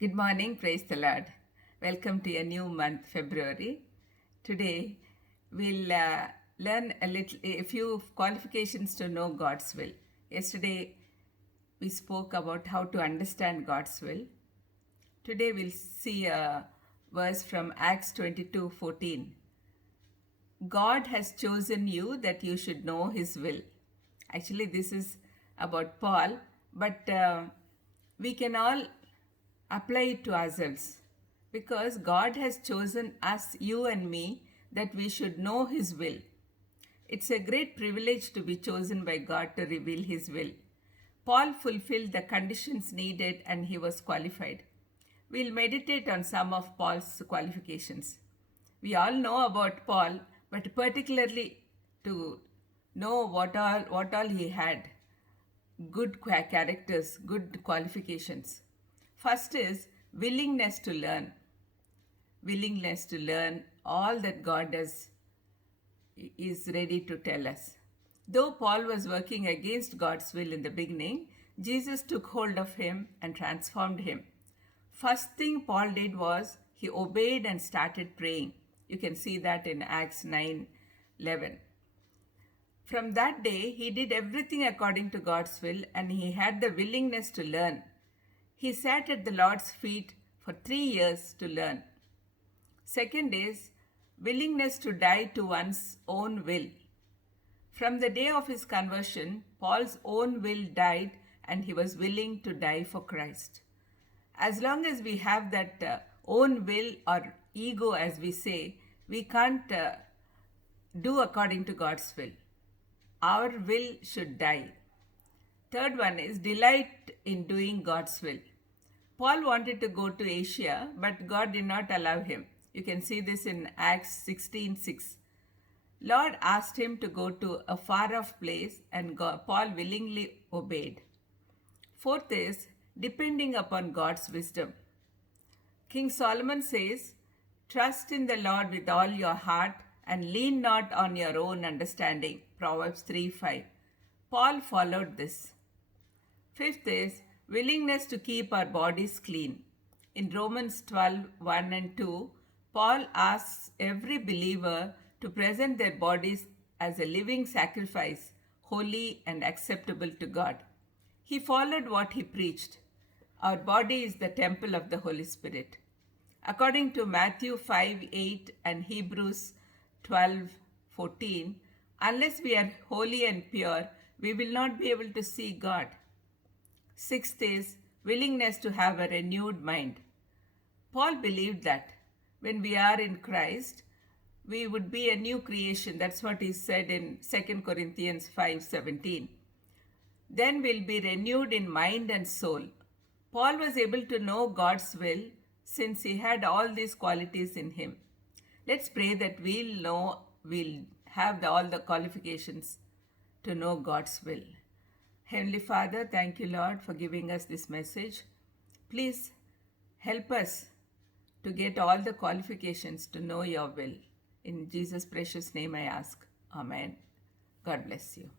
Good morning, praise the Lord. Welcome to a new month, February. Today, we'll learn a few qualifications to know God's will. Yesterday, we spoke about how to understand God's will. Today, we'll see a verse from Acts 22:14. God has chosen you that you should know His will. Actually, this is about Paul, but we can all apply it to ourselves because God has chosen us, you and me, that we should know His will. It's a great privilege to be chosen by God to reveal His will. Paul fulfilled the conditions needed and he was qualified. We'll meditate on some of Paul's qualifications. We all know about Paul, but particularly to know what all he had. Good characters, good qualifications. First is willingness to learn. Willingness to learn all that God is ready to tell us. Though Paul was working against God's will in the beginning, Jesus took hold of him and transformed him. First thing Paul did was he obeyed and started praying. You can see that in Acts 9:11. From that day, he did everything according to God's will and he had the willingness to learn. He sat at the Lord's feet for 3 years to learn. Second is willingness to die to one's own will. From the day of his conversion, Paul's own will died and he was willing to die for Christ. As long as we have that own will or ego, as we say, we can't do according to God's will. Our will should die. Third one is delight in doing God's will. Paul wanted to go to Asia, but God did not allow him. You can see this in Acts 16:6. Lord asked him to go to a far-off place and Paul willingly obeyed. Fourth is depending upon God's wisdom. King Solomon says, trust in the Lord with all your heart and lean not on your own understanding. Proverbs 3:5. Paul followed this. Fifth is willingness to keep our bodies clean. In Romans 12:1 and 2, Paul asks every believer to present their bodies as a living sacrifice, holy and acceptable to God. He followed what he preached. Our body is the temple of the Holy Spirit. According to Matthew 5:8 and Hebrews 12:14, unless we are holy and pure, we will not be able to see God. Sixth is willingness to have a renewed mind. Paul believed that when we are in Christ, we would be a new creation. That's what he said in 2 Corinthians 5:17. Then we'll be renewed in mind and soul. Paul was able to know God's will since he had all these qualities in him. Let's pray that we'll have all the qualifications to know God's will. Heavenly Father, thank you, Lord, for giving us this message. Please help us to get all the qualifications to know your will. In Jesus' precious name I ask. Amen. God bless you.